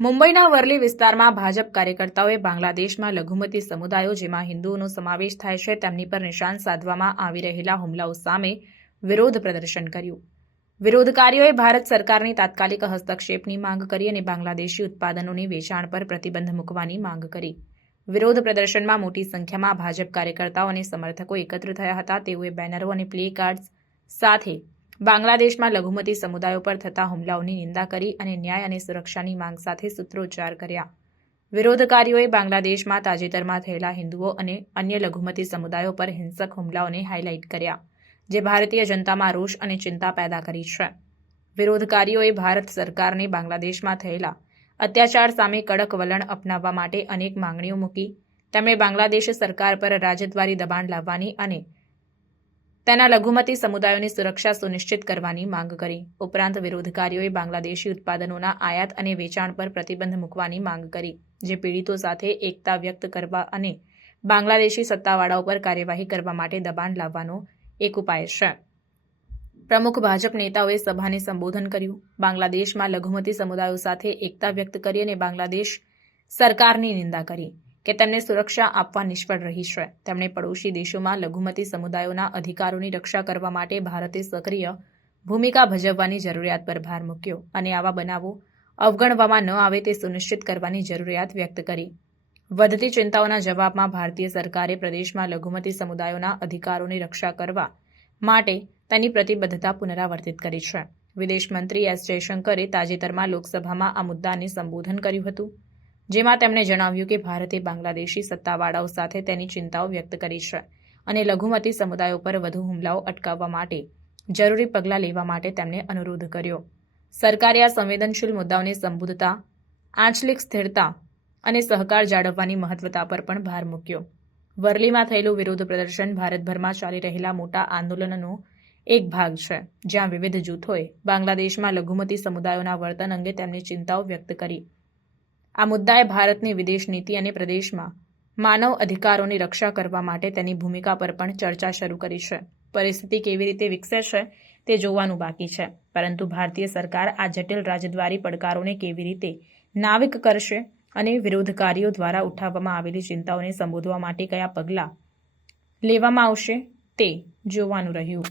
મુંબઈના વરલી વિસ્તારમાં ભાજપ કાર્યકર્તાઓએ બાંગ્લાદેશમાં લઘુમતી સમુદાયો જેમાં હિન્દુઓનો સમાવેશ થાય છે તેમની પર નિશાન સાધવામાં આવી રહેલા હુમલાઓ સામે વિરોધ પ્રદર્શન કર્યું. વિરોધકારીઓએ ભારત સરકારની તાત્કાલિક હસ્તક્ષેપની માંગ કરી અને બાંગ્લાદેશી ઉત્પાદનોની વેચાણ પર પ્રતિબંધ મૂકવાની માંગ કરી. વિરોધ પ્રદર્શનમાં મોટી સંખ્યામાં ભાજપ કાર્યકર્તાઓ અને સમર્થકો એકત્ર થયા હતા. તેઓએ બેનરો અને પ્લે કાર્ડ્સ સાથે બાંગ્લાદેશમાં લઘુમતી સમુદાયો પર થતા હુમલાઓની નિંદા કરી અને ન્યાય અને સુરક્ષાની માંગ સાથે સૂત્રોચ્ચાર કર્યા. વિરોધકારીઓએ બાંગ્લાદેશમાં તાજેતરમાં થયેલા હિન્દુઓ અને અન્ય લઘુમતી સમુદાયો પર હિંસક હુમલાઓને હાઇલાઇટ કર્યા, જે ભારતીય જનતામાં રોષ અને ચિંતા પેદા કરી છે. વિરોધકારીઓએ ભારત સરકારને બાંગ્લાદેશમાં થયેલા અત્યાચાર સામે કડક વલણ અપનાવવા માટે અનેક માંગણીઓ મૂકી. તેમણે બાંગ્લાદેશ સરકાર પર રાજદ્વારી દબાણ લાવવાની અને તેના લઘુમતી સમુદાયોની સુરક્ષા સુનિશ્ચિત કરવાની માંગ કરી. ઉપરાંત વિરોધકારીઓએ બાંગ્લાદેશી ઉત્પાદનોના આયાત અને વેચાણ પર પ્રતિબંધ મૂકવાની માંગ કરી, જે પીડિતો સાથે એકતા વ્યક્ત કરવા અને બાંગ્લાદેશી સત્તાવાળાઓ પર કાર્યવાહી કરવા માટે દબાણ લાવવાનો એક ઉપાય છે. પ્રમુખ ભાજપ નેતાઓએ સભાને સંબોધન કર્યું. બાંગ્લાદેશમાં લઘુમતી સમુદાયો સાથે એકતા વ્યક્ત કરી અને બાંગ્લાદેશ સરકારની નિંદા કરી કે તેમને સુરક્ષા આપવા નિષ્ફળ રહી છે. તેમણે પડોશી દેશોમાં લઘુમતી સમુદાયોના અધિકારોની રક્ષા કરવા માટે ભારતે સક્રિય ભૂમિકા ભજવવાની જરૂરિયાત પર ભાર મૂક્યો અને આવા બનાવો અવગણવામાં ન આવે તે સુનિશ્ચિત કરવાની જરૂરિયાત વ્યક્ત કરી. વધતી ચિંતાઓના જવાબમાં ભારતીય સરકારે પ્રદેશમાં લઘુમતી સમુદાયોના અધિકારોની રક્ષા કરવા માટે તેની પ્રતિબદ્ધતા પુનરાવર્તિત કરી છે. વિદેશ મંત્રી એસ જયશંકરે તાજેતરમાં લોકસભામાં આ મુદ્દાને સંબોધન કર્યું હતું, જેમાં તેમણે જણાવ્યું કે ભારતે બાંગ્લાદેશી સત્તાવાળાઓ સાથે તેની ચિંતાઓ વ્યક્ત કરી છે અને લઘુમતી સમુદાયો પર વધુ હુમલાઓ અટકાવવા માટે જરૂરી પગલાં લેવા માટે તેમને અનુરોધ કર્યો. સરકારે આ સંવેદનશીલ મુદ્દાઓને સંબોધતા આંચલિક સ્થિરતા અને સહકાર જાળવવાની મહત્વતા પર પણ ભાર મૂક્યો. વરલીમાં થયેલું વિરોધ પ્રદર્શન ભારતભરમાં ચાલી રહેલા મોટા આંદોલનનો એક ભાગ છે, જ્યાં વિવિધ જૂથોએ બાંગ્લાદેશમાં લઘુમતી સમુદાયોના વર્તન અંગે તેમની ચિંતાઓ વ્યક્ત કરી. આ મુદ્દાએ ભારતની વિદેશ નીતિ અને પ્રદેશમાં માનવ અધિકારોની રક્ષા કરવા માટે તેની ભૂમિકા પર પણ ચર્ચા શરૂ કરી છે. પરિસ્થિતિ કેવી રીતે વિકસે છે તે જોવાનું બાકી છે, પરંતુ ભારતીય સરકાર આ જટિલ રાજદ્વારી પડકારોને કેવી રીતે નાવિક કરશે અને વિરોધકારીઓ દ્વારા ઉઠાવવામાં આવેલી ચિંતાઓને સંબોધવા માટે કયા પગલાં લેવામાં આવશે તે જોવાનું રહ્યું.